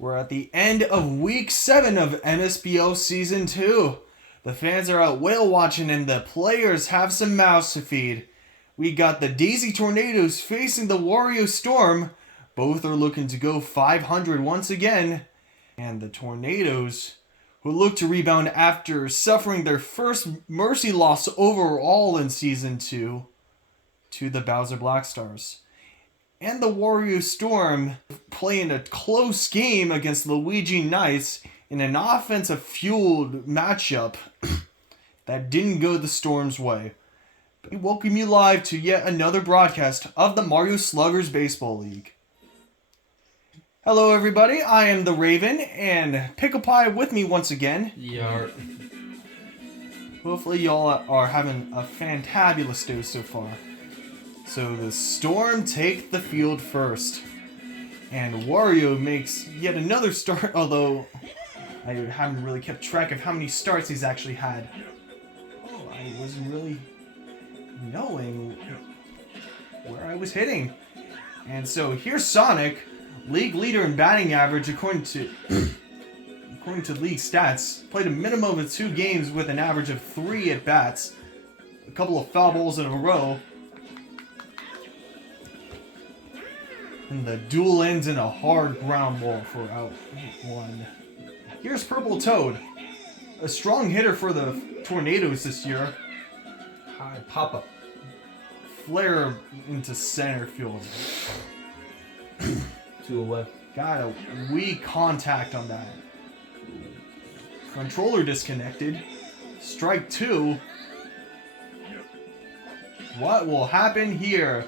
We're at the end of week 7 of MSBO Season 2. The fans are out whale watching and the players have some mouths to feed. We got the Daisy Tornadoes facing the Wario Storm. Both are looking to go 500 once again. And the Tornadoes, who look to rebound after suffering their first mercy loss overall in Season 2 to the Bowser Blackstars. And the Wario Storm playing a close game against Luigi Knights in an offensive-fueled matchup that didn't go the Storm's way. We welcome you live to yet another broadcast of the Mario Sluggers Baseball League. Hello everybody, I am the Raven, and Pickle Pie with me once again. Yarp. Hopefully y'all are having a fantabulous day so far. So the Storm take the field first. And Wario makes yet another start, although I haven't really kept track of how many starts he's actually had. Oh, I wasn't really knowing where I was hitting. And so here's Sonic, league leader in batting average according to league stats. Played a minimum of 2 games with an average of 3 at bats. A couple of foul balls in a row. And the duel ends in a hard ground ball for out 1. Here's Purple Toad, a strong hitter for the Tornadoes this year. Hi, Papa. Flare into center field. 2 away. Got a weak contact on that. Controller disconnected. Strike 2. What will happen here?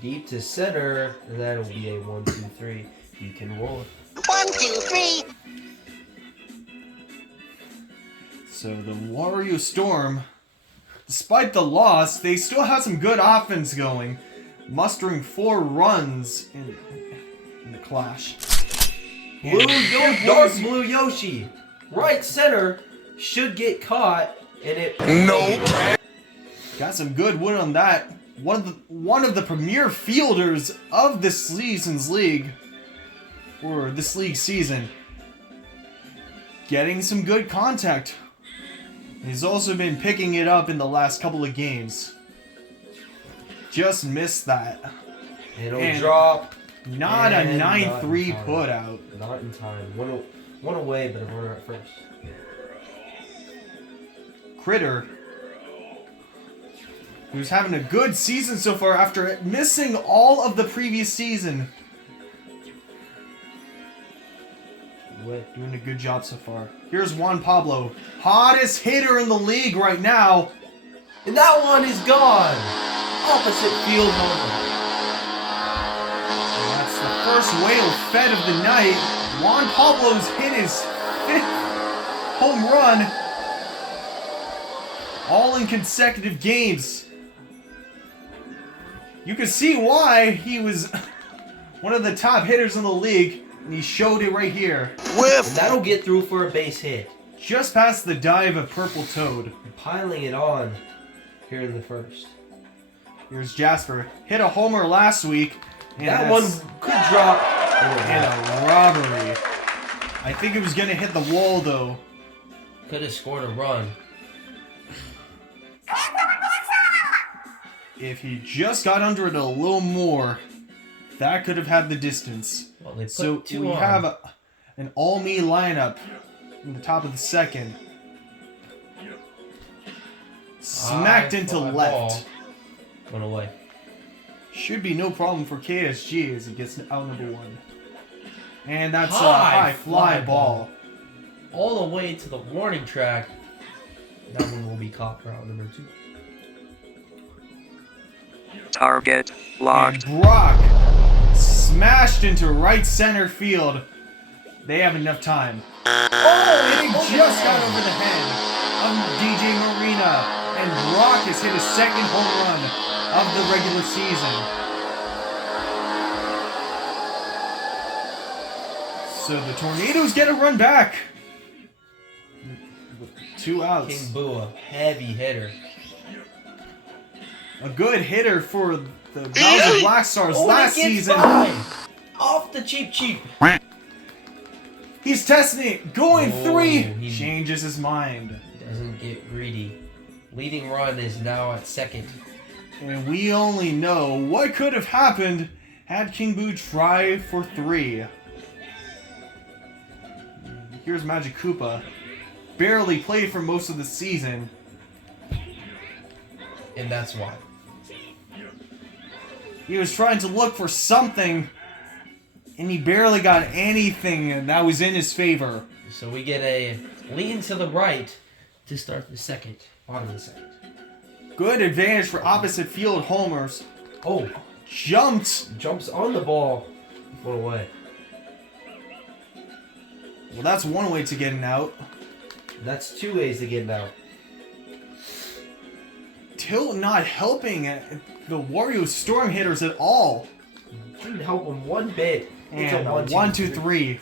Deep to center, and that'll be a 1, 2, 3. You can roll it. 1, 2, 3. So the Wario Storm, despite the loss, they still have some good offense going, mustering 4 runs in the clash. Dark blue Yoshi, right center, should get caught, and it. No. Got some good wood on that. One of the premier fielders of this season's league, or this league season, getting some good contact. He's also been picking it up in the last couple of games. Just missed that. It'll drop. Not a 9-3 put out. Not in time. One away, but a runner at first. Kritter, who's having a good season so far after missing all of the previous season. Doing a good job so far. Here's Juan Pablo, hottest hitter in the league right now. And that one is gone. Opposite field homer. And that's the first whale fed of the night. Juan Pablo's hit his 5th home run. All in consecutive games. You can see why he was one of the top hitters in the league, and he showed it right here. And that'll get through for a base hit. Just past the dive of Purple Toad. Piling it on here in the first. Here's Jasper. Hit a homer last week. And that one could drop in a robbery. I think it was going to hit the wall, though. Could have scored a run. If he just got under it a little more, that could have had the distance. Well, they put so 2 we on. have an all-me lineup in the top of the second. Smacked into left. Ball. 1 away. Should be no problem for KSG as he gets out number 1. And that's a High high fly ball. All the way to the warning track. That one will be caught for out number 2. Target locked. And Brock smashed into right center field. They have enough time. Oh, and he just got over the head of DJ Marina. And Brock has hit his 2nd home run of the regular season. So the Tornadoes get a run back. With 2 outs. King Bua, heavy hitter. A good hitter for the Bowser Blackstars last season. Off the cheap. He's testing it. Going 3. He Changes his mind. doesn't get greedy. Leading run is now at second. And we only know what could have happened had King Boo try for 3. Here's Magikoopa. Barely played for most of the season. And that's why. He was trying to look for something, and he barely got anything that was in his favor. So we get a lean to the right to start the second. On the second. Good advantage for opposite field homers. Oh, Jumps on the ball. One away. Well, that's one way to get an out. That's 2 ways to get it out. Tilt not helping the Wario Storm hitters at all. Didn't help him one bit. It's And a 1, 2, 3.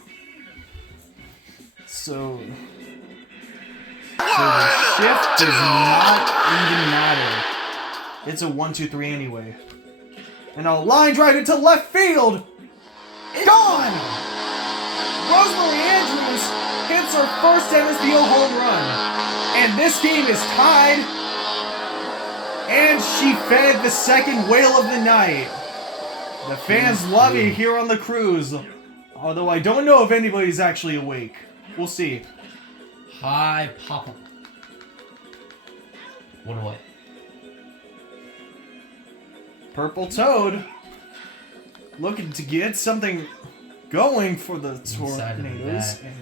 So the shift does not even matter. It's a 1, 2, 3 anyway. And a line drive into left field. Gone! Rosemary Andrews hits her first MSBO home run. And this game is tied. And she fed the second whale of the night. The fans love it here on the cruise. Although I don't know if anybody's actually awake. We'll see. High pop-up. One away. Purple Toad looking to get something going for the Inside of the Tornadoes. bat.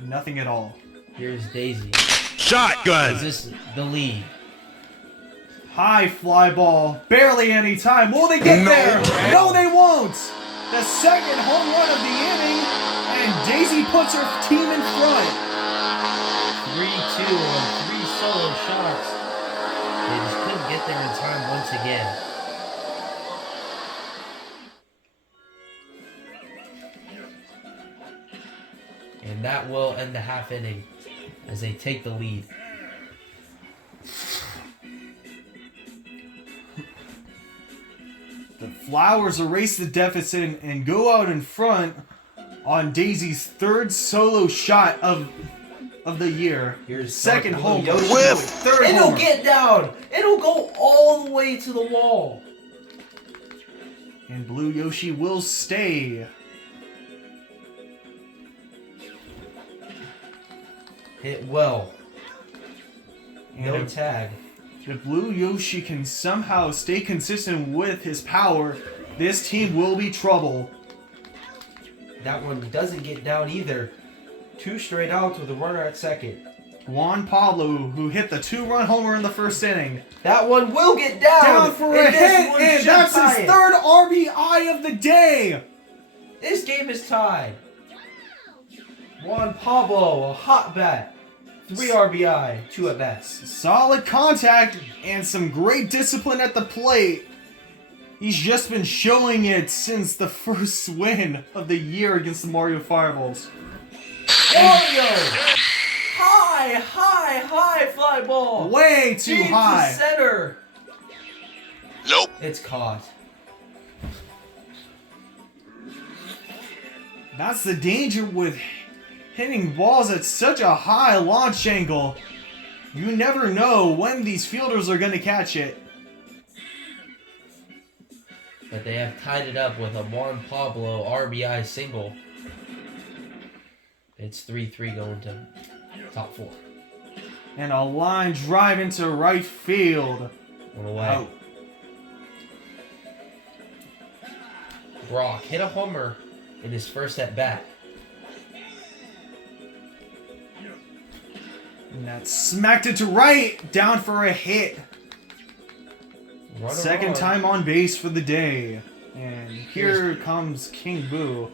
And nothing at all. Here's Daisy. Shotgun! Is this the lead? High fly ball. Barely any time. Will they get there? No, they won't. The second home run of the inning. And Daisy puts her team in front. 3-2 on 3 solo shots. They just couldn't get there in time once again. And that will end the half inning as they take the lead. The Flowers erase the deficit and go out in front on Daisy's third solo shot of the year. Here's second home run. Yoshi. Whiff. Third It'll homer. get down. It'll go all the way to the wall. And Blue Yoshi will stay. Hit well. No And tag. if Blue Yoshi can somehow stay consistent with his power, this team will be trouble. That one doesn't get down either. 2 straight outs with a runner at second. Juan Pablo, who hit the 2-run homer in the first inning. That one will get down. Down for a and this hit, one and should that's tie his it. third RBI of the day. This game is tied. Juan Pablo, a hot bat. 3 RBI, 2 at bats. Solid contact and some great discipline at the plate. He's just been showing it since the first win of the year against the Mario Fireballs. Wario! High fly ball. Way too Deep high. to center. Nope. It's caught. That's the danger with hitting balls at such a high launch angle. You never know when these fielders are going to catch it. But they have tied it up with a Juan Pablo RBI single. It's 3-3 going to top 4. And a line drive into right field. One away. Out. Brock hit a homer in his first at bat. And that smacked it to right. Down for a hit. Runner Second on. time on base for the day. And here comes King Boo.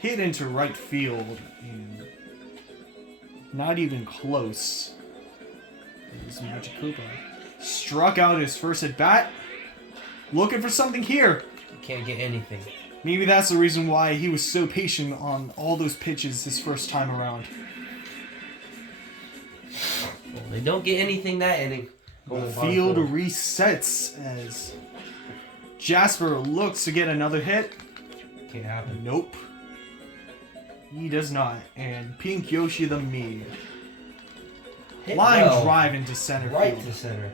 Hit into right field. And not even close. There's Magikoopa. Struck out his first at bat. Looking for something here. Can't get anything. Maybe that's the reason why he was so patient on all those pitches his first time around. Well, they don't get anything that inning. The Going field bottom resets as Jasper looks to get another hit. four. Can't happen. Nope. He does not. And Pink Yoshi the me. Hit Line well. drive into center Right field. to center.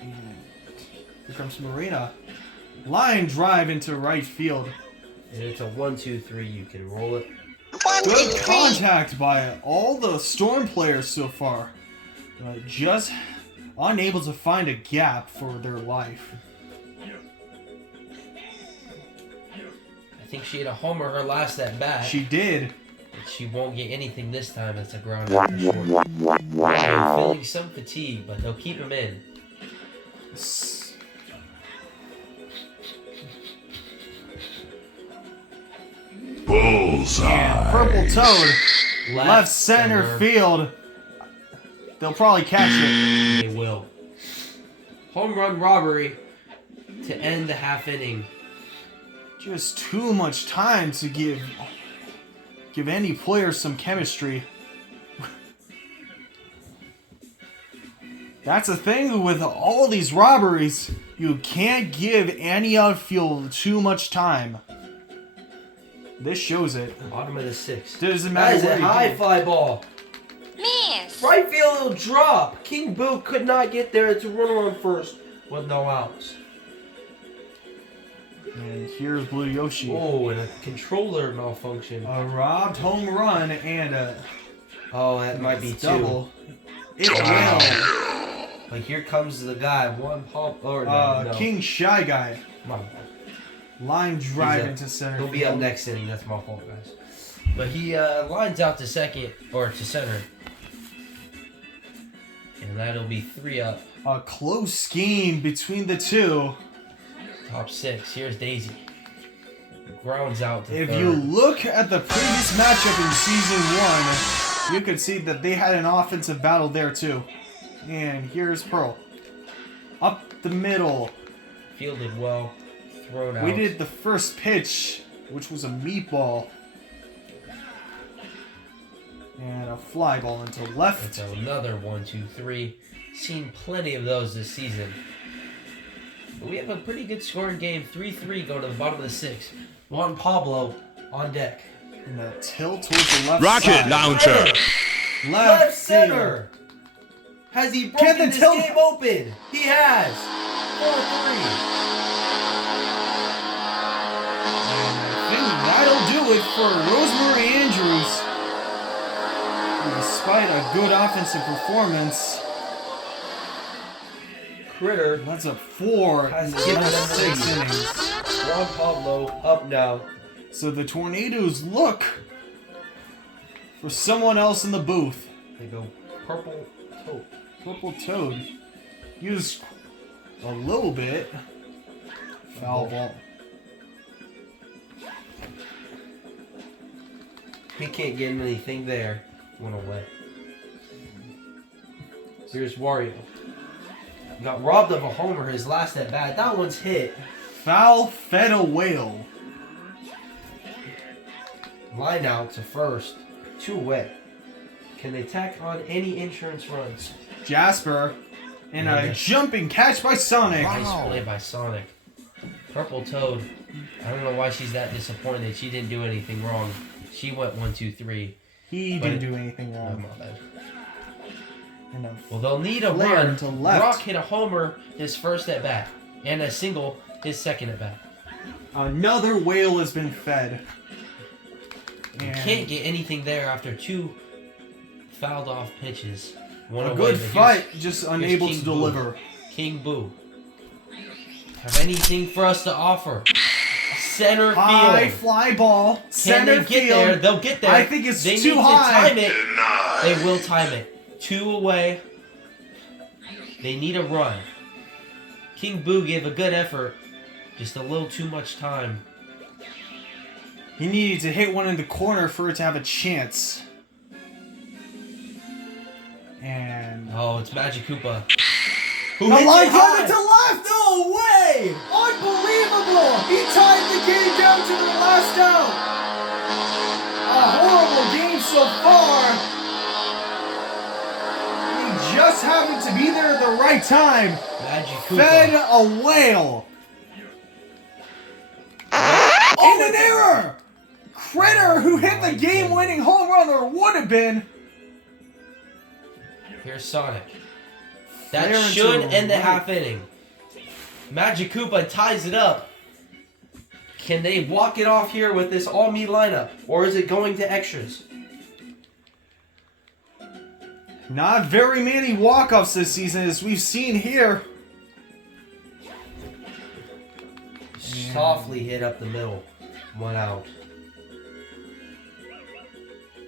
And here comes Marina. Line drive into right field. And it's a 1-2-3. You can roll it. 1, 2, Good 3. contact by all the Storm players so far. Just unable to find a gap for their life. I think she hit a homer her last at bat. She did. But she won't get anything this time. It's a ground out for short. They're feeling some fatigue, but they'll keep him in. Bullseye. And Purple Toad, left center field. They'll probably catch it. They will. Home run robbery to end the half inning. Just too much time to give any player some chemistry. That's the thing with all these robberies. You can't give any outfield too much time. This shows it. Bottom of the sixth. Doesn't That matter is where a you high go. fly ball. Miss. Right field will drop. King Boo could not get there. It's a runner on first with no outs. And here's Blue Yoshi. Oh, and a controller malfunction. A robbed home run and a Oh, that might be double. It Wow. will. But here comes the guy, Juan Pablo. Or no. King Shy Guy. My fault. Line drive He's into center. He'll be up field. next inning. That's my fault, guys. But he lines out to second or to center, and that'll be 3 up. A close game between the two. Top 6. Here's Daisy. Grounds out to If third. you look at the previous matchup in Season 1, you could see that they had an offensive battle there too. And here's Pearl. Up the middle. Fielded well, thrown out. We did the first pitch, which was a meatball. And a fly ball into left. It's another 1-2-3. Seen plenty of those this season. But we have a pretty good scoring game. 3-3 going to the bottom of the 6th. Juan Pablo on deck. And a tilt towards the left Rocket side. launcher. Left center. Has he Can broken the this tilt- game open? He has. 4-3. And I think that'll do it for Rosemary Andrews. Despite a good offensive performance, Kritter that's a 4 has in given the them the 6 lead. innings. Juan Pablo up now. So the Tornadoes look for someone else in the booth. They go purple toad. Purple Toad used a little bit. Foul ball. He can't get anything there. Went away. Here's Wario. Got robbed of a homer his last at bat. That one's hit. Foul fed a whale. Line out to first. 2 away. Can they tack on any insurance runs? Jasper and a Yeah. jumping catch by Sonic. Nice play by Sonic. Purple Toad. I don't know why she's that disappointed. She didn't do anything wrong. She went 1-2-3. He But- didn't do anything Oh, wrong. my bad. And a Well, they'll need a flare run. to left. Brock hit a homer his first at bat, and a single his second at bat. Another whale has been fed. And Can't get anything there after 2 fouled off pitches. One a away, good but here's- fight, just here's unable King to Boo. deliver. King Boo. Have anything for us to offer? Center High field. fly ball, Can center they get field. there? They'll get there. I think it's they too need high. To time it. They will time it. 2 away. They need a run. King Boo gave a good effort. Just a little too much time. He needed to hit one in the corner for it to have a chance. And Oh, it's MAGIKOOPA. Who the hits line it drive high? it to left. No way! Unbelievable! He tied the game down to the last out. A horrible game so far. He just happened to be there at the right time. MAGIKOOPA. Fed a whale. Oh, an error! Kritter, who hit the game-winning home run, or would have been. Here's Sonic. That Flare should into end the right. half inning. Magikoopa ties it up. Can they walk it off here with this all-me lineup? Or is it going to extras? Not very many walk-offs this season, as we've seen here. Softly hit up the middle. 1 out.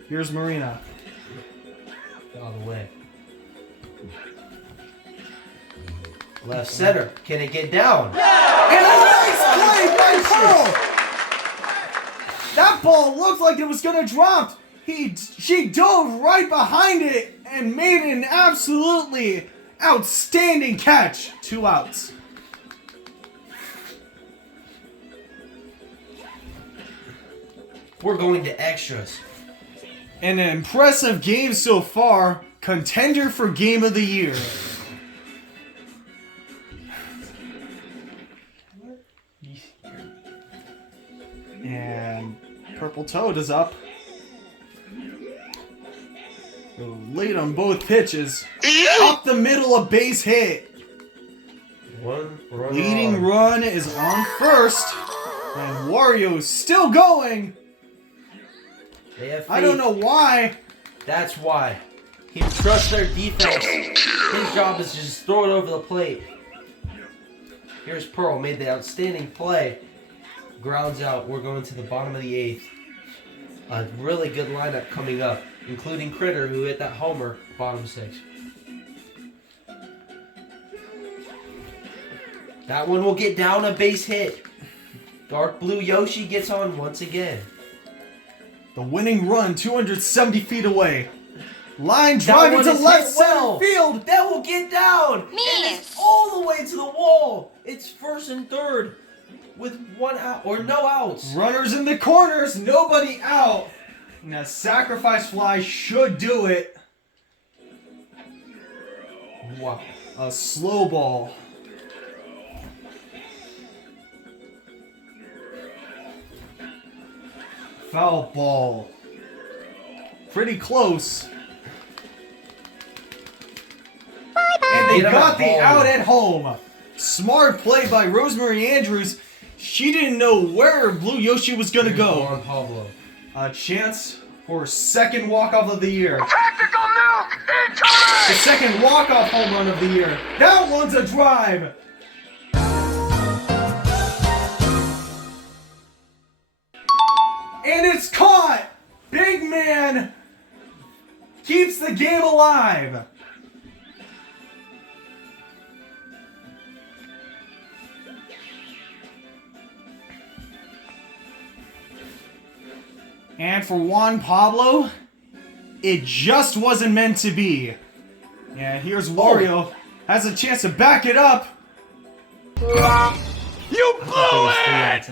Here's Marina. Out of the way. Left center. Can it get down? And a nice play by Pearl! That ball looked like it was gonna drop. She dove right behind it and made an absolutely outstanding catch. 2 outs. We're going to extras. An impressive game so far. Contender for Game of the Year. And Purple Toad is up. Late on both pitches. Up the middle, a base hit. One run Leading on. run is on first. And Wario is still going. They have faith. I don't know why. That's why. He trusts their defense. His job is to just throw it over the plate. Here's Pearl, made the outstanding play. Grounds out. We're going to the bottom of the 8th. A really good lineup coming up, including Kritter, who hit that homer, bottom 6. That one will get down, a base hit. Dark blue Yoshi gets on once again. The winning run 270 feet away. Line That driving one to is left hit center well. field. That will get down. And it's all the way to the wall. It's first and third with 1 out or no outs. Runners in the corners, nobody out. And a sacrifice fly should do it. Wow. A slow ball. Foul ball. Pretty close. And they Get him got a the ball. out at home. Smart play by Rosemary Andrews. She didn't know where Blue Yoshi was going to Here's go. Juan Pablo. A chance for second walk-off of the year. Tactical nuke incoming! The second walk-off home run of the year. That one's a drive. And it's caught. Big man keeps the game alive. And for Juan Pablo, it just wasn't meant to be. Yeah, here's Wario. Has a chance to back it up. You blew it!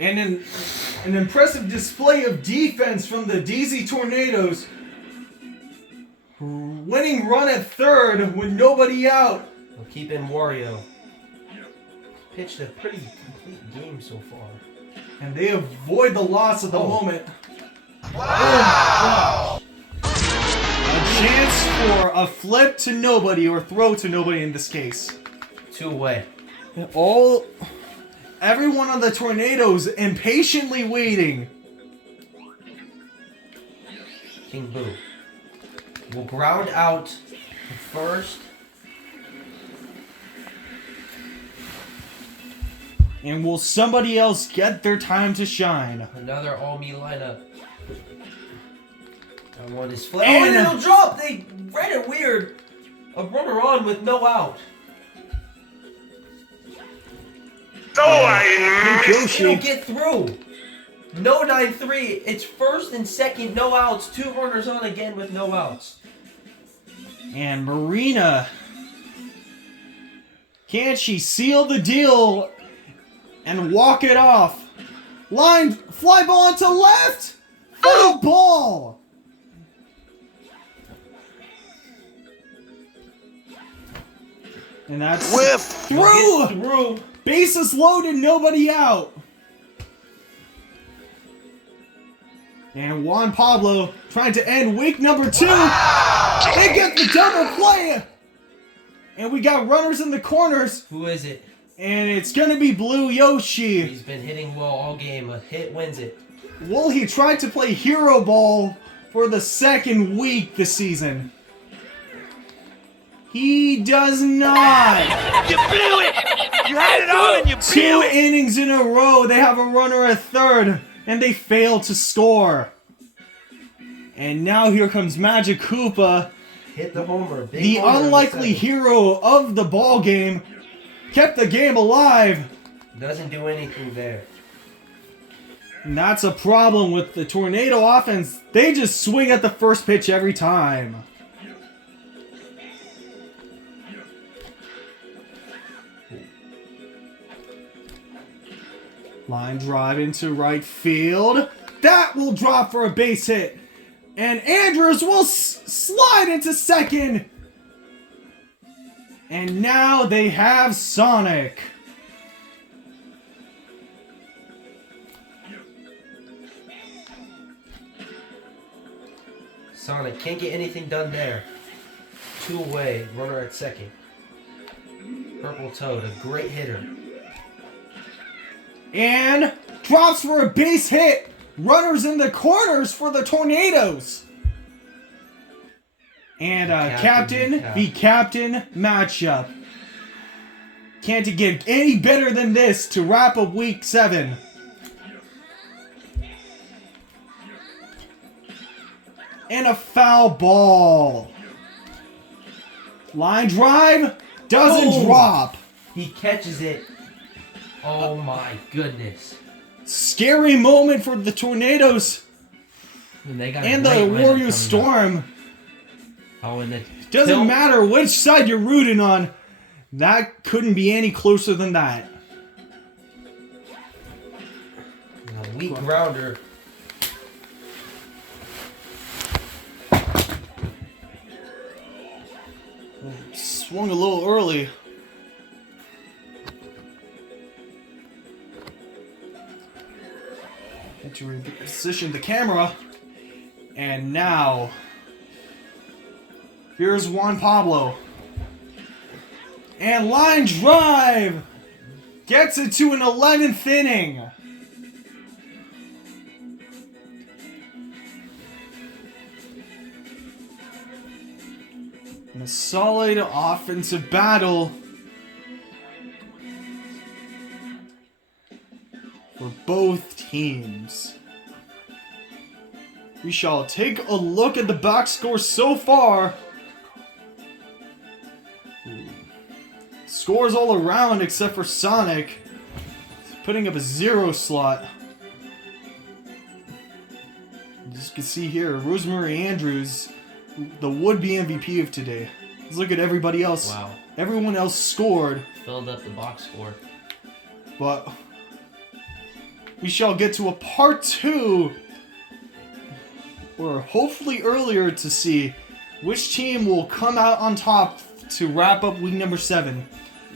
And an impressive display of defense from the DZ Tornadoes. Winning run at third with nobody out. We'll keep in Wario. Pitched a pretty complete game so far. And they avoid the loss at the moment. Wow! A chance for a flip to nobody or throw to nobody in this case. 2 away. Every one of the Tornadoes impatiently waiting. King Boo will ground out the first. And will somebody else get their time to shine? Another all-me lineup. That one is flat. And- Oh, and it'll drop! They read it weird. A runner on with no out. So I missed. It'll get through. No 9-3. It's first and second, no outs. 2 runners on again with no outs. And Marina. Can she seal the deal and walk it off? Line, fly ball onto left. Foul ball. And that's Whiff. through! Through. Bases loaded, nobody out. And Juan Pablo trying to end week number 2. They get the double play. And we got runners in the corners. Who is it? And it's going to be Blue Yoshi. He's been hitting well all game. A hit wins it. Well, he tried to play hero ball for the second week this season. He does not. You blew it. You had it all and you 2 blew it. innings in a row. They have a runner at third. And they fail to score. And now here comes Magikoopa. Hit the homer. Big The homer in unlikely the hero of the ball game. Kept the game alive. seventh. Doesn't do anything there. And that's a problem with the Tornado offense. They just swing at the first pitch every time. Line drive into right field. That will drop for a base hit. And Andrews will slide into second. And now they have Sonic. Sonic can't get anything done there. 2 away. Runner at second. Purple Toad, a great hitter. And drops for a base hit. Runners in the corners for the Tornadoes. And captain v captain matchup. Can't it get any better than this to wrap up week 7? And a foul ball. Line drive doesn't drop. He catches it. Oh my goodness. Scary moment for the Tornadoes And they got a and the great win coming Wario up. Storm. Oh, and the Doesn't matter which side you're rooting on. That couldn't be any closer than that. A weak grounder. Swung a little early. Had to reposition the camera. And now, here's Juan Pablo. And line drive! Gets it to an 11th inning. And a solid offensive battle for both teams. We shall take a look at the box score so far. Scores all around except for Sonic, putting up a 0 slot. As you can see here, Rosemary Andrews, the would-be MVP of today. Let's look at everybody else. Wow. Everyone else scored, Filled up the box score. but we shall get to a part 2, or hopefully earlier, to see which team will come out on top to wrap up week number 7.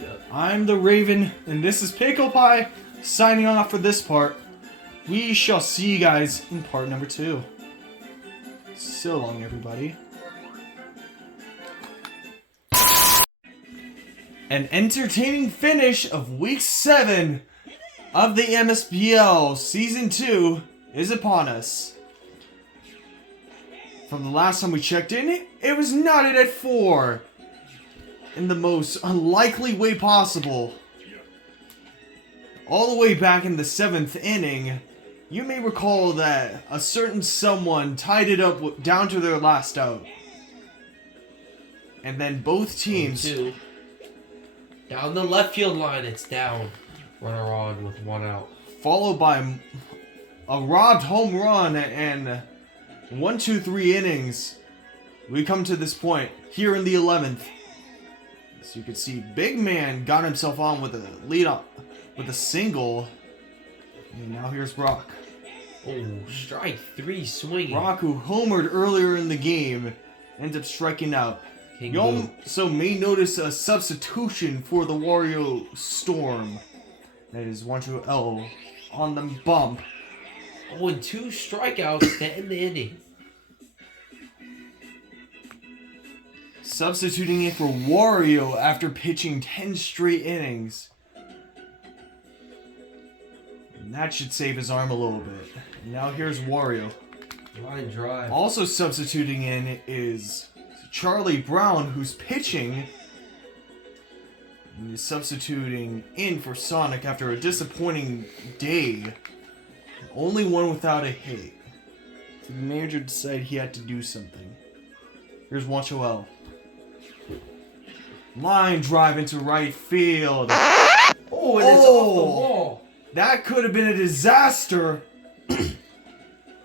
Yep. I'm the Raven, and this is Pickle Pie, signing off for this part. We shall see you guys in part number 2. So long, everybody. An entertaining finish of week 7 of the MSPL Season 2 is upon us. From the last time we checked in, it was knotted at 4. In the most unlikely way possible. All the way back in the 7th inning, you may recall that a certain someone tied it up down to their last out. And then both teams... 2. Down the left field line, it's down. Runner on with 1 out. Followed by a robbed home run and 1, 2, 3 innings. We come to this point here in the 11th. So you can see Big Man got himself on with a lead up with a single. And now here's Brock. Oh, strike 3 swinging. Brock, who homered earlier in the game, ends up striking out. King You Boo. also may notice a substitution for the Wario Storm. That is Juancho-Cé on the bump. Oh, and 2 strikeouts to end the inning. Substituting in for Wario after pitching 10 straight innings. And that should save his arm a little bit. Now here's Wario. Line drive. Also substituting in is Charlie Brown, who's pitching. And is substituting in for Sonic after a disappointing day. Only one without a hit. The manager decided he had to do something. Here's Juancho-Cé. Line drive into right field. Oh, and it's off the wall. That could have been a disaster.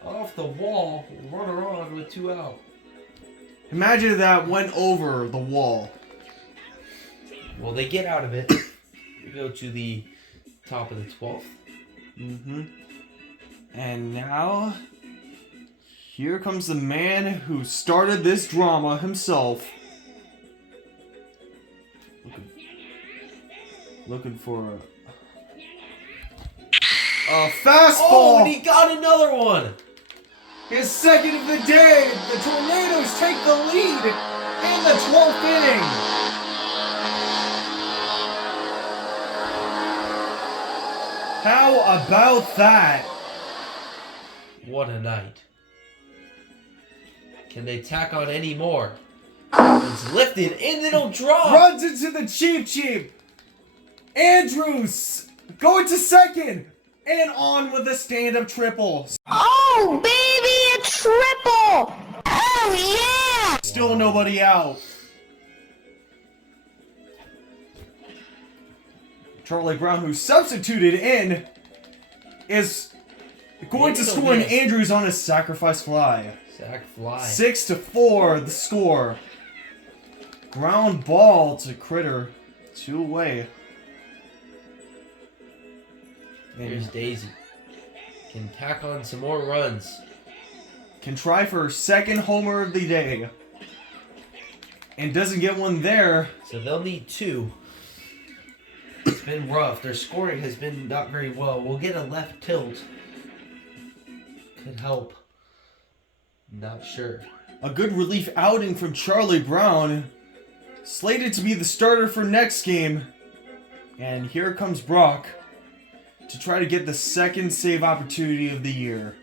Off the wall. Runner on with 2 out. Imagine if that went over the wall. Well, they get out of it. We go to the top of the 12th. And now, here comes the man who started this drama himself. Looking for a fastball. Oh, and he got another one. His second of the day. The Tornadoes take the lead in the 12th inning. How about that? What a night. Can they tack on any more? It's lifted and they don't drop. Runs into the Cheap. Andrews going to second and on with a stand-up triple. Oh, baby, a triple! Oh, yeah! Still nobody out. Charlie Brown, who substituted in, is going to score an Andrews on a sacrifice fly. Sack fly. 6-4 the score. Ground ball to Kritter. 2 away. Here's Daisy. Can tack on some more runs. Can try for her second homer of the day. And doesn't get one there. So they'll need 2. It's been rough. Their scoring has been not very well. We'll get a left tilt. Could help. Not sure. A good relief outing from Charlie Brown. Slated to be the starter for next game. And here comes Brock to try to get the second save opportunity of the year.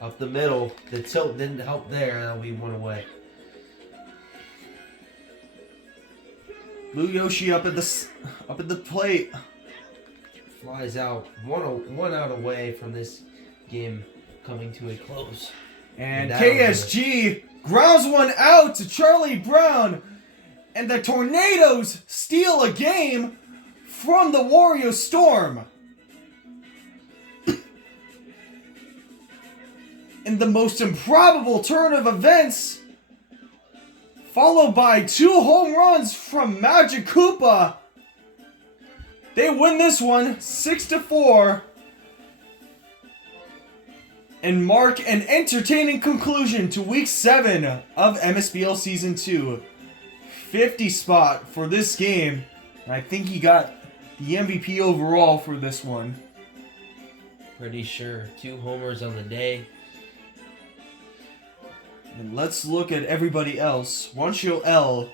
Up the middle. The tilt didn't help there. And we went away. Blue Yoshi up at the plate. Flies out. One out away from this game coming to a close. And that'll do KSG grounds one out to Charlie Brown. And the Tornadoes steal a game from the Wario Storm. In the most improbable turn of events, followed by 2 home runs from Magikoopa, they win this one 6-4 and mark an entertaining conclusion to Week 7 of MSBL Season 2. 50 spot for this game. And I think he got the MVP overall for this one. Pretty sure. 2 homers on the day. And let's look at everybody else. Juancho-Cé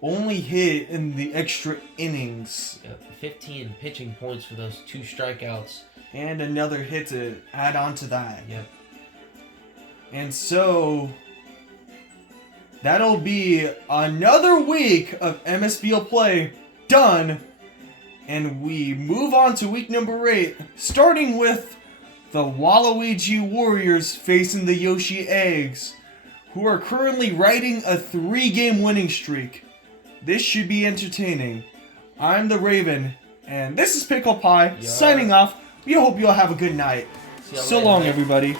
only hit in the extra innings. Yep, 15 pitching points for those 2 strikeouts. And another hit to add on to that. Yep. And so, that'll be another week of MSBL play done. And we move on to week number 8, starting with the Waluigi Warriors facing the Yoshi Eggs, who are currently riding a 3-game winning streak. This should be entertaining. I'm the Raven, and this is Pickle Pie, signing off. We hope you all have a good night. So long, everybody.